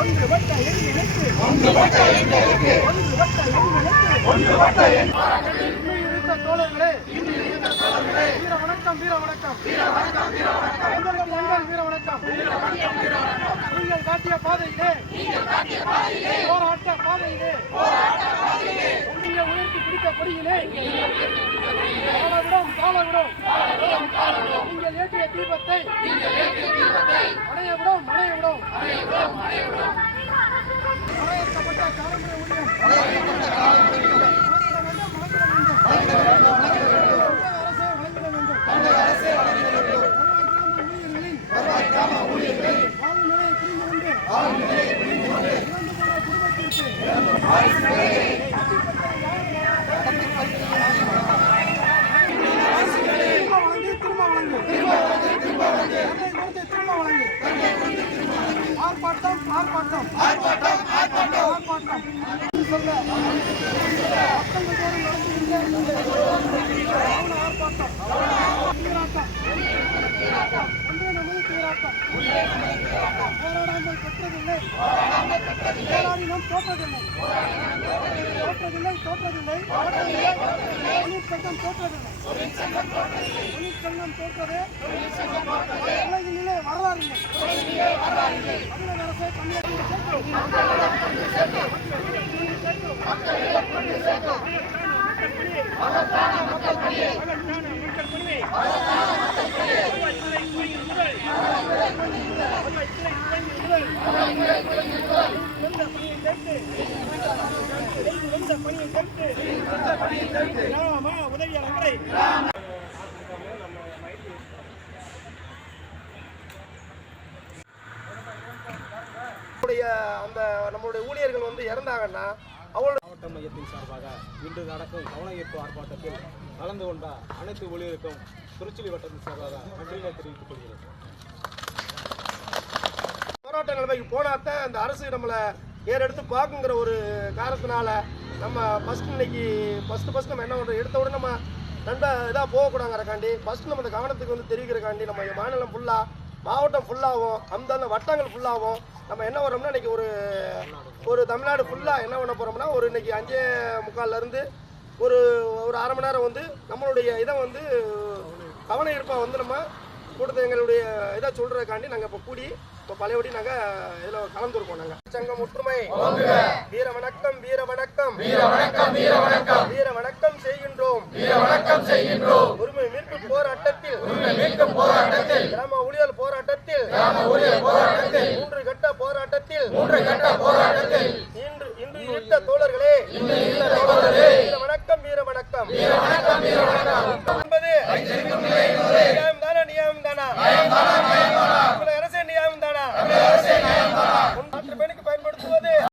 ஒன்றுபட்ட எங்களுக்கு தோழர்களே, வீர வணக்கம், வீர வணக்கம், உங்களுக்கு எங்கள் வீர வணக்கம். நீங்கள் காட்டிய பாதையிலே, போராட்ட பாதையிலே, உயர்த்தி பிடித்த கொடியிலே காலவிடும் நீங்கள் ஏற்றிய தீபத்தை அணையவிடும் வரையறுக்கப்பட்ட காலமுறை ஊழியம் அரசே வழங்கிட வேண்டும். ஊழியர்களின் வாழ்வு நிலையை புரிந்து கொண்டு இறந்து போன குடும்பத்திற்கு ஆர்ப்பாட்டம் சொல்ல ஆர்ப்பாட்டம் போராடாமல் பெற்றதில்லை, போராடினும் தோற்றதில்லை, தொழிற்சங்கம் தோற்றதில்லை, தோற்றது உலகிலே வரலாறு இல்லை. தமிழக அரசை உதவியாளர்களை அந்த நம்மளுடைய ஊழியர்கள் வந்து இறந்தாங்கன்னா அவங்களோட மாவட்ட மையத்தின் சார்பாக இன்று நடக்கும் கவன ஈர்ப்பு ஆர்ப்பாட்டத்தில் கலந்து கொண்ட அனைத்து ஊழியருக்கும் திருச்சி வட்டத்தின் சார்பாக நன்றிகளை தெரிவித்துக் கொள்கிறேன். போராட்ட நிலைமைக்கு போனாத்தான் அந்த அரசு நம்மளை ஏறெடுத்து பார்க்குங்கிற ஒரு காரணத்தினால நம்ம இன்னைக்கு ஃபஸ்ட்டு நம்ம என்ன பண்ணுறோம், எடுத்த உடனே நம்ம ரெண்டா இதாக போகக்கூடாங்கிறக்காண்டி ஃபஸ்ட்டு நம்ம இந்த கவனத்துக்கு வந்து தெரிவிக்கிறக்காண்டி நம்ம மாநிலம் ஃபுல்லாக, மாவட்டம் ஃபுல்லாகவும், அந்த வட்டங்கள் ஃபுல்லாகவும் நம்ம என்ன வரோம்னா இன்றைக்கி ஒரு தமிழ்நாடு ஃபுல்லாக என்ன பண்ண போகிறோம்னா ஒரு இன்றைக்கி 5:45 ஒரு அரை மணி நேரம் வந்து நம்மளுடைய இதை வந்து கவன ஈர்ப்பாக வந்து நம்ம கொடுத்த எங்களுடைய இதை சொல்கிறதுக்காண்டி நாங்கள் இப்போ கூடி இப்போ பழையபடி நாங்கள் இதில் கலந்துருக்கோம். நாங்கள் சங்கம் ஒற்றுமை, வீர வணக்கம், வீர வணக்கம், வீர வணக்கம், வீர வணக்கம், வீர வணக்கம் செய்கின்றோம், வீர வணக்கம் செய்கின்றோம். உரிமை மீட்பு போராட்டத்தில், கிராம ஊழியர் போராட்டத்தில், மூன்று கட்ட போராட்டத்தில், இன்று ஈர்த்த தோழர்களே, வீர வணக்கம், வீர வணக்கம், வீர வணக்கம், வீர